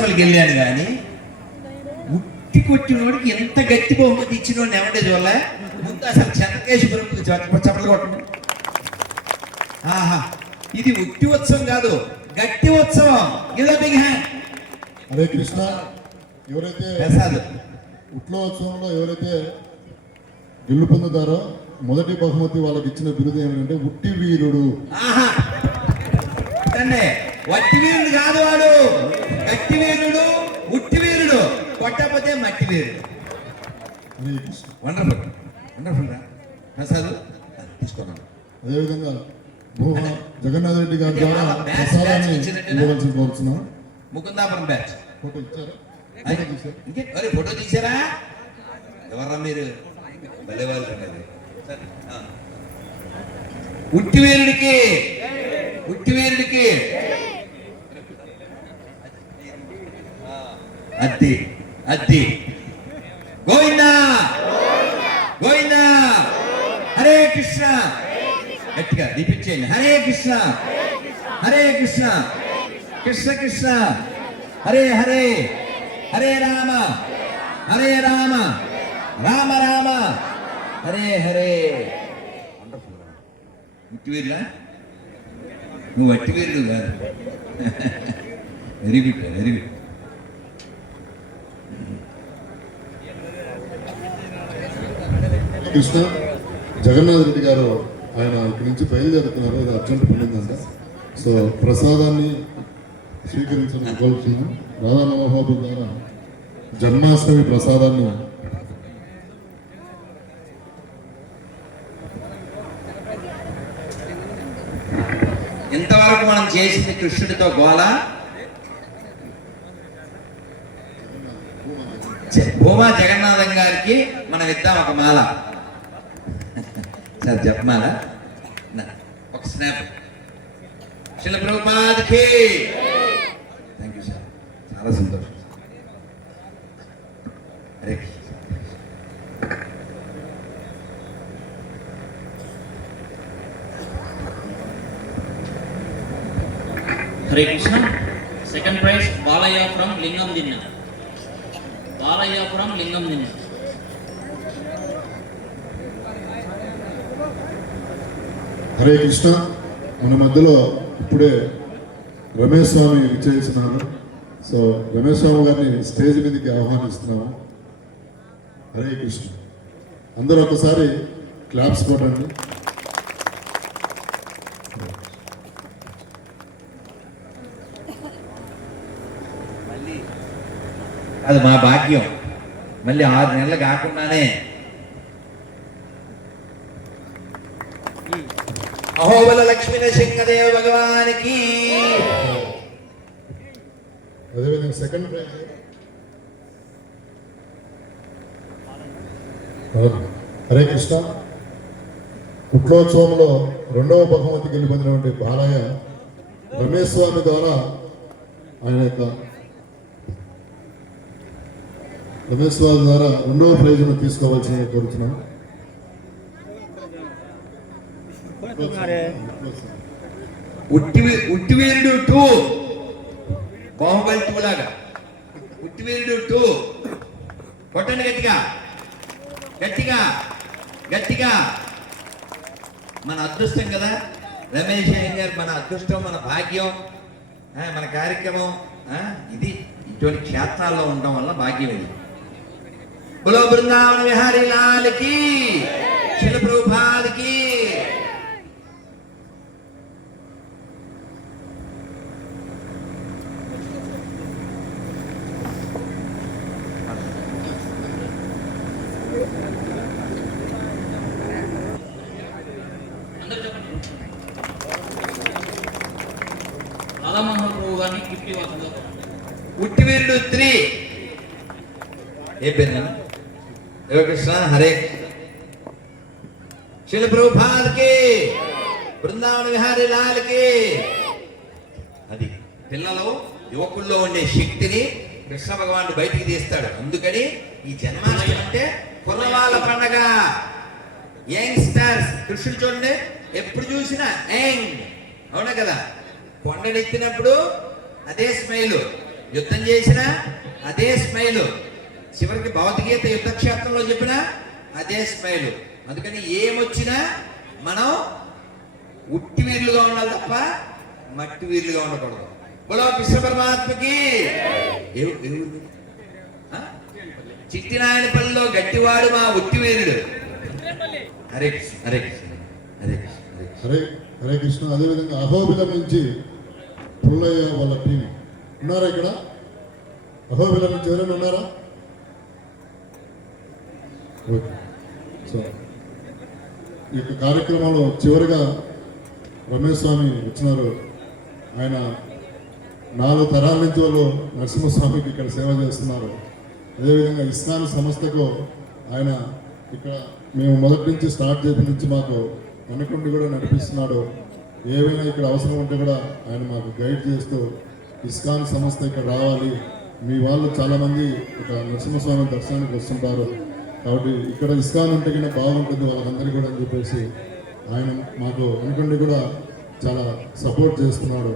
బ్రహ్మోత్సవాలకు వెళ్ళాను కానీ ఉట్టి కొట్టినోడికి ఎంత గట్టి బహుమతి ఇచ్చినోడిని ఎవడే చూడలే? ముందు అసలు చెన్నకేశ్వరం చెప్పలు కొట్టండి. ఆహా ఇది ఉట్టి ఉత్సవం కాదు గట్టి ఉత్సవం. ఇలా బిగ్ హ్యాండ్ హరే కృష్ణ ఎవరైతే ప్రసాద్. ఉట్లోత్సవంలో ఎవరైతే గెలుపు పొందుతారో మొదటి బహుమతి వాళ్ళకి ఇచ్చిన బిరుదు ఏమిటంటే ఉట్టి వీరుడు. ఆహా. వట్టి వీరుడు కాదు వాడు. గట్టి వీరుడు ఉట్టి వీరుడు కొట్టకపోతే మట్టి వీరుడు హరే కృష్ణ వండర్ఫుల్ వండర్ఫుల్ రా? ప్రసాద్? తీసుకున్నాను. అదేవిధంగా భూమా జగన్నాథ్ రెడ్డి గారి ద్వారా ప్రసాదాన్ని? ఇవ్వవలసి కోరుతున్నాం ముకుందాపురం బ్యాచ్ ఫోటో ఇచ్చారా? ఇంకే అరే ఫోటో తీసారా? ఎవర్రా మీరు? భలే వాళ్ళు మీరు సరే, ఆ. ఉట్టి వీరుడికి ఉట్టి వీరుడికి అద్ది అద్ది. గోవిందా! గోవిందా! హరే కృష్ణ! గట్టిగా రిపీట్ చేయండి హరే కృష్ణ! హరే కృష్ణ! కృష్ణ కృష్ణ! హరే హరే! హరే రామ! హరే రామ! రామ రామ! హరే హరే! ఉట్టివీరులా నువ్వు అట్టివీరుడు కాదు. Very good very good Krishna Jagannath Reddy garu ఆయన ఇక్కడి నుంచి బయలుదేరుతున్నారు. అది అర్జెంట్ పడిందంట సో ప్రసాదాన్ని స్వీకరించడం కోరుతున్నాం రాధా ద్వారా జన్మాష్టమి ప్రసాదాన్ని ఇంతవరకు మనం చేసింది కృష్ణుడితో గోల. భూమా జగన్నాథం గారికి మనం ఇద్దాం ఒక మాల. సార్ చెప్పమాల ఒక స్నాప్ శిల ప్రభుపాదికి థ్యాంక్ యూ సార్ చాలా సంతోషం. Hare Krishna. Hare Krishna. Second prize Balayya from Lingamdinne. Balayya from లింగం దిన్న. హరే కృష్ణ. మన మధ్యలో ఇప్పుడే రమేష్ స్వామి విచ్చేస్తున్నారు. సో రమేష్ స్వామి గారిని స్టేజ్ మీదకి ఆహ్వానిస్తున్నాము. హరే కృష్ణ. అందరూ ఒకసారి క్లాప్స్ కొట్టండి. అది మా భాగ్యం. మళ్ళీ ఆరు నెలలు కాకుండానే అహోబల లక్ష్మీ నరసింహదేవ భగవానికి. అదేవిధంగా సెకండ్ ప్రైజ్ హరే కృష్ణ. కుట్లోత్సవంలో రెండవ బహుమతి గెలుపొందినటువంటి బాలయ్య రమేష్ స్వామి ద్వారా ఆయన యొక్క రమేష్ స్వామి ద్వారా రెండవ ప్రైజ్ను తీసుకోవాల్సిందిగా కోరుతున్నాను ఉట్టి ఉట్టివేరుడు టూ. బాహుబలి టూ లాగా. ఉట్టివేరుడు టూ. కొట్టండి గట్టిగా. గట్టిగా. గట్టిగా. మన అదృష్టం కదా? రమేష్ అయ్య గారు మన అదృష్టం మన భాగ్యం మన కార్యక్రమం ఆ, ఇది ఇటువంటి క్షేత్రాల్లో ఉండడం వల్ల భాగ్యం ఇది. బులో బృందావన విహారీ లాల్కి శిల ప్రభుపాదికి అందరూ చెప్పండి రాధామోహన్ ప్రభు గారిని గిఫ్ట్ ఇవ్వాల్సిందిగా కోరుతున్నాను. ఉట్టివీరుడు త్రీ ఏ పేరు దేవకృష్ణ హరే. శిల ప్రభుపాదకి బృందావన విహారి లాల్కి. అది పిల్లలు యువకుల్లో ఉండే శక్తిని కృష్ణ భగవానుడు బయటికి తీస్తాడు. అందుకని ఈ జన్మాష్టమి అంటే కుర్రవాళ్ళ పండగ. యంగ్స్టర్స్ కృష్ణుడు చూడండి ఎప్పుడు చూసినా యంగ్. అవునా కదా? కొండనెత్తినప్పుడు అదే స్మైలు. యుద్ధం చేసినా అదే స్మైలు. చివరికి భగవద్గీత యుద్ధక్షేత్రంలో చెప్పిన అదే స్మైల్. అందుకని ఏమొచ్చినా మనం ఉట్టి వీరులుగా ఉండాలి తప్ప మట్టి వీరులుగా ఉండకూడదు. బులో కృష్ణ పరమాత్మకి. చిట్టినాయనపల్లిలో గట్టివాడు మా ఉట్టి వీరుడు. హరే కృష్ణ హరే కృష్ణ హరే కృష్ణ హరే హరే హరే కృష్ణ. అదేవిధంగా అహోబిల నుంచి పుల్లయ్య వాళ్ళ టీం. ఉన్నారా ఇక్కడ? అహోబిల నుంచి ఎవరైనా ఉన్నారా? ఓకే సో ఈ యొక్క కార్యక్రమంలో చివరిగా రమేష్ స్వామి వచ్చినారు. ఆయన నాలుగు తరాల నుంచి వాళ్ళు నరసింహస్వామికి ఇక్కడ సేవ చేస్తున్నారు. అదేవిధంగా ఇస్నాన్ సంస్థకు ఆయన ఇక్కడ మేము మొదటి నుంచి స్టార్ట్ చేసిన నుంచి మాకు వెనకుండి కూడా నడిపిస్తున్నాడు. ఏవైనా ఇక్కడ అవసరం ఉంటే కూడా ఆయన మాకు గైడ్ చేస్తూ ఇస్కాన్ సంస్థ ఇక్కడ రావాలి. మీ వాళ్ళు చాలామంది ఇక్కడ నరసింహస్వామి దర్శనానికి వస్తుంటారు. కాబట్టి ఇక్కడ ఇస్కాన్ ఉంటే కూడా బాగుంటుంది వాళ్ళందరికీ కూడా అని చెప్పేసి ఆయన మాకు వెనకుండి కూడా చాలా సపోర్ట్ చేస్తున్నాడు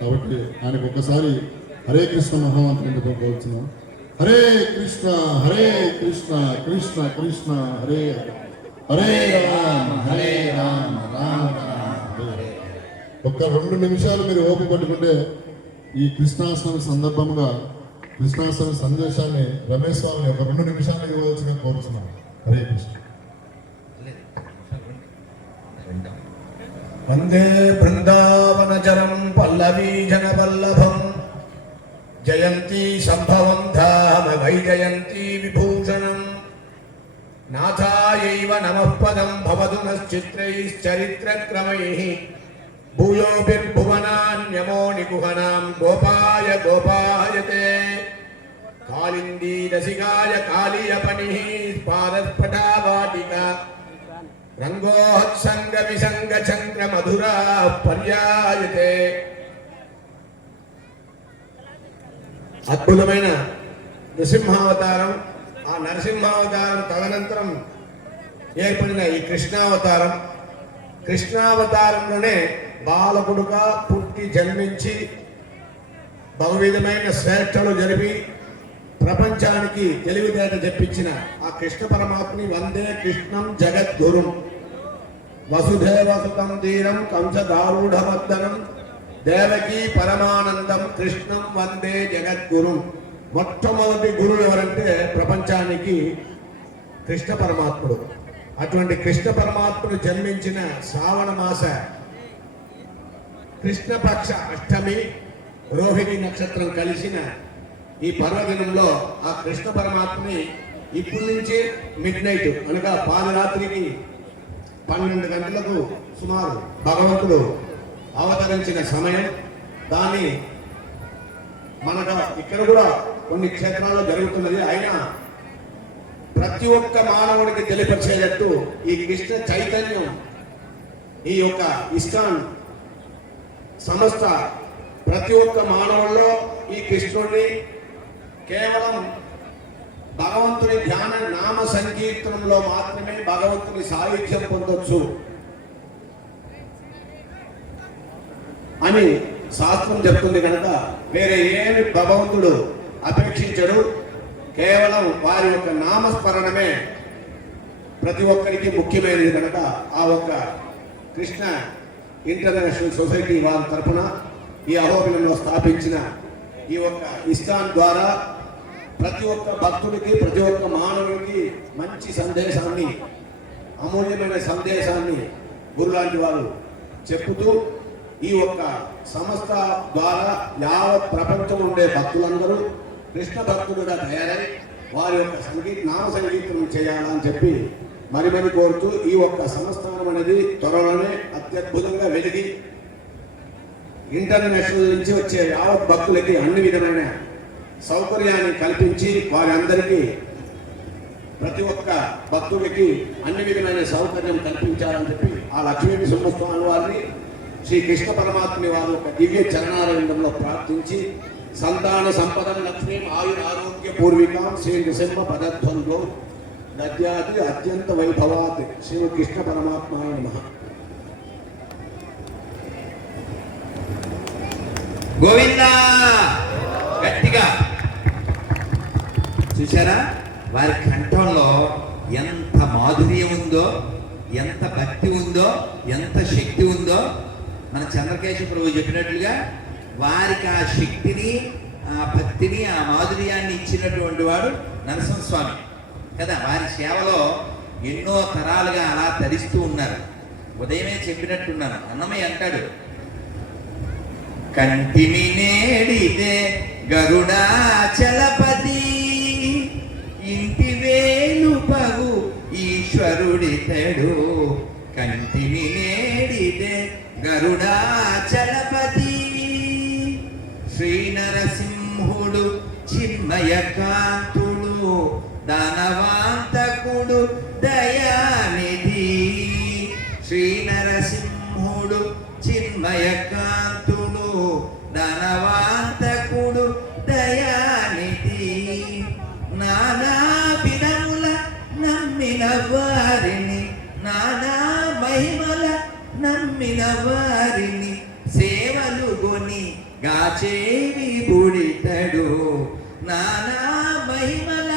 కాబట్టి ఆయనకు ఒక్కసారి హరే కృష్ణ మహామంత్రి కోరుతున్నాం హరే కృష్ణ హరే కృష్ణ కృష్ణ కృష్ణ హరే హరే. రామ్ హరే రామ్ రామ ఒక్క రెండు నిమిషాలు మీరు ఓపిక పట్టుకుంటే ఈ కృష్ణాష్టమి సందర్భంగా కృష్ణాస్వామి సందేశాన్ని రమేష్ స్వామిని ఒక రెండు నిమిషాలు ఇవ్వవలసిగా కోరుతున్నాను. హరే కృష్ణ. వందే బృందావనచరం పల్లవీజనవల్లభం జయంతి సంభవం ధామ వైజయంతి విభూషణం. నాథాయైవ నమః పదం భవతు నశ్చిత్రైశ్చరిత్రక్రమైः. భూయోభిర్భువనాన్యమో నికుహనాం గోపాయ గోపాయతే కాళిందీ రసికాయ కాళీయపణిः పారస్ఫటావాటికా రంగోహత్సంగ విసంగ చంద్ర మధురా పర్యాయతే అద్భుతమైన నృసింహావతారం ఆ నరసింహావతారం తదనంతరం ఏర్పడిన ఈ కృష్ణావతారం। కృష్ణావతారంలోనే బాలకుడుగా పుట్టి జన్మించి బహువిధమైన శ్రేష్టలు జరిపి ప్రపంచానికి తెలివితేట చెప్పించిన ఆ కృష్ణ పరమాత్మని వందే కృష్ణం జగద్గురుం. వసుదేవసుతం ధీరం కంసదారూఢమర్దనం దేవకీ పరమానందం కృష్ణం వందే జగద్గురుం. మొట్టమొదటి గురువు ఎవరంటే ప్రపంచానికి కృష్ణ పరమాత్ముడు. అటువంటి కృష్ణ పరమాత్ముడు జన్మించిన శ్రావణ మాస కృష్ణపక్ష అష్టమి రోహిణి నక్షత్రం కలిసిన ఈ పర్వదినంలో ఆ కృష్ణ పరమాత్మని ఇప్పటి నుంచి మిడ్ నైట్ అనగా పాదరాత్రికి పన్నెండు గంటలకు సుమారు భగవంతుడు అవతరించిన సమయం. దాన్ని మనకు ఇక్కడ కూడా కొన్ని క్షేత్రాల్లో జరుగుతున్నది. అయినా ప్రతి ఒక్క మానవుడికి తెలియపరిచేటట్టు ఈ కృష్ణ చైతన్యం ఈ యొక్క ఇస్కాన్ సంస్థ ప్రతి ఒక్క మానవుల్లో ఈ కృష్ణుడిని కేవలం భగవంతుని ధ్యాన నామ సంకీర్తనంలో మాత్రమే భగవంతుని సాయుధ్యం పొందొచ్చు అని శాస్త్రం చెప్తుంది కనుక వేరే ఏమి భగవంతుడు అపేక్షించడు. కేవలం వారి యొక్క నామస్మరణమే ప్రతి ఒక్కరికి ముఖ్యమైనది కనుక ఆ ఒక్క కృష్ణ ఇంటర్నేషనల్ సొసైటీ వారి తరపున ఈ అహోబిలంలో స్థాపించిన ఈ ఒక్క ఇస్కాన్ ద్వారా ప్రతి ఒక్క భక్తుడికి ప్రతి ఒక్క మానవుడికి మంచి సందేశాన్ని అమూల్యమైన సందేశాన్ని గురులాంటి వారు చెప్పుతూ ఈ ఒక్క సంస్థ ద్వారా యావత్ ప్రపంచంలో ఉండే భక్తులందరూ కృష్ణ భక్తులుగా తయారై వారి యొక్క సంగీత నామ సంగీతం చేయాలని చెప్పి మరి కోరుతూ ఈ ఒక్క సంస్థానం అనేది త్వరలోనే అత్యద్భుతంగా వెలిగి ఇంటర్నేషనల్ నుంచి వచ్చే యావత్ భక్తులకి అన్ని విధమైన సౌకర్యాన్ని కల్పించి వారందరికీ ప్రతి ఒక్క భక్తుడికి అన్ని విధమైన సౌకర్యం కల్పించాలని చెప్పి ఆ లక్ష్మీ సింహస్వామి వారిని శ్రీ కృష్ణ పరమాత్మ వారు ఒక దివ్య చరణారవిందంలో ప్రార్థించి సంతాన సంపద లక్ష్మీ ఆయుర ఆరోగ్య పూర్వికం శ్రీ నృసింహ పదధ్వంలో నద్యాది అత్యంత వైభవాత్ శ్రీ కృష్ణ పరమాత్మాయ నమః. గోవిందా! గట్టిగా. చూసారా వారి కంఠంలో ఎంత మాధుర్యం ఉందో ఎంత భక్తి ఉందో ఎంత శక్తి ఉందో మన చంద్రకేశ ప్రభు చెప్పినట్లుగా వారికి ఆ శక్తిని ఆ భక్తిని ఆ మాధుర్యాన్ని ఇచ్చినటువంటి వాడు నరసింహస్వామి. కదా వారి సేవలో ఎన్నో తరాలుగా అలా తరిస్తూ ఉన్నారు. ఉదయమే చెప్పినట్టున్నాను అన్నమయ్య అంటాడు కంటిని నేడిదే గరుడాచలపతి ఇంటి వేలు పగు ఈశ్వరుడితడు కంటిని నేడిదే గరుడాచలపతి శ్రీ నరసింహుడు చిన్మయ కాంతుడు దానవాంతకుడు దయానిధి. శ్రీ నరసింహుడు చిన్మయ కాంతుడు ధనవాంతకుడు దయానిధి. నానా విధముల నమ్మిన వారిని నానా మహిమల నమ్మిన వారిని సేవలు కొని గాచేవి బుడితడు నానా మహిమల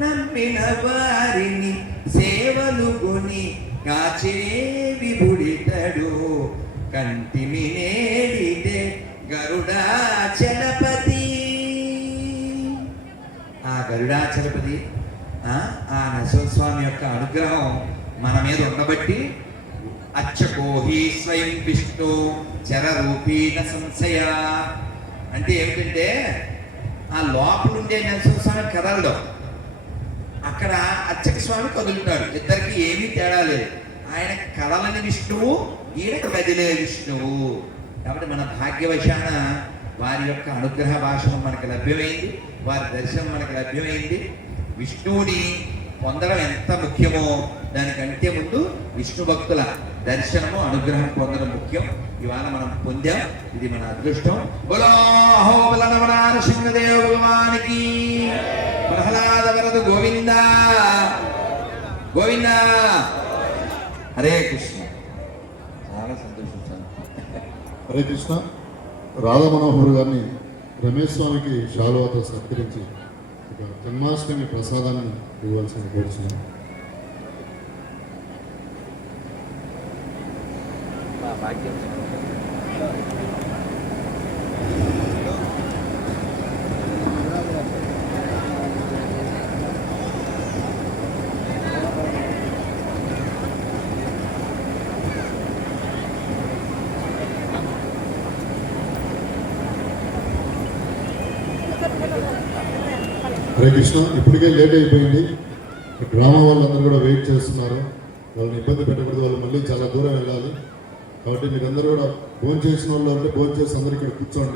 నమ్మిన వారిని సేవలు కొని కాచేవి బుడితడు కంటిమి నేడితే గరుడాచలపతి ఆ గరుడాచలపతి ఆ ఆ నరసింహస్వామి యొక్క అనుగ్రహం మన మీద ఉండబట్టి అచ్చకోహి స్వయం విష్ణు చరరూపీన సంశయ. అంటే ఏమిటంటే ఆ లోపల ఉండే నరసింహ స్వామి కదలడు అక్కడ అచ్చక స్వామి కదులుతాడు. ఇద్దరికి ఏమీ తేడా లేదు. ఆయన కదలని విష్ణువు ఈయన కదిలే విష్ణువు. కాబట్టి మన భాగ్యవశాన వారి యొక్క అనుగ్రహ భాషణం మనకు లభ్యమైంది. వారి దర్శనం మనకు లభ్యమైంది. విష్ణువుని పొందడం ఎంత ముఖ్యమో దానికంటే ముందు విష్ణు భక్తుల దర్శనము అనుగ్రహం పొందడం ముఖ్యం. ఇవాళ మనం పొందాం. ఇది మన అదృష్టం. బలో అహోబల నవనారసింహదేవ భగవానికి. ప్రహ్లాద వరదు గోవింద. గోవింద! హరే కృష్ణ. చాలా సంతోషించాను. హరే కృష్ణ. రాధా మనోహర్ గారిని రమేష్ స్వామికి శాలువాతో సత్కరించి ఒక జన్మాష్టమి ప్రసాదాన్ని ఇవ్వాల్సిన కోరుతున్నాను హరే కృష్ణ ఇప్పటికే లేట్ అయిపోయింది. గ్రామం వాళ్ళందరూ కూడా వెయిట్ చేస్తున్నారు. వాళ్ళని ఇబ్బంది పెట్టకూడదు వాళ్ళు మళ్ళీ చాలా దూరం వెళ్ళాలి. కాబట్టి మీరందరూ కూడా భోజనం చేసిన వాళ్ళు అంటే భోజనం చేసి అందరూ ఇక్కడ కూర్చోండి.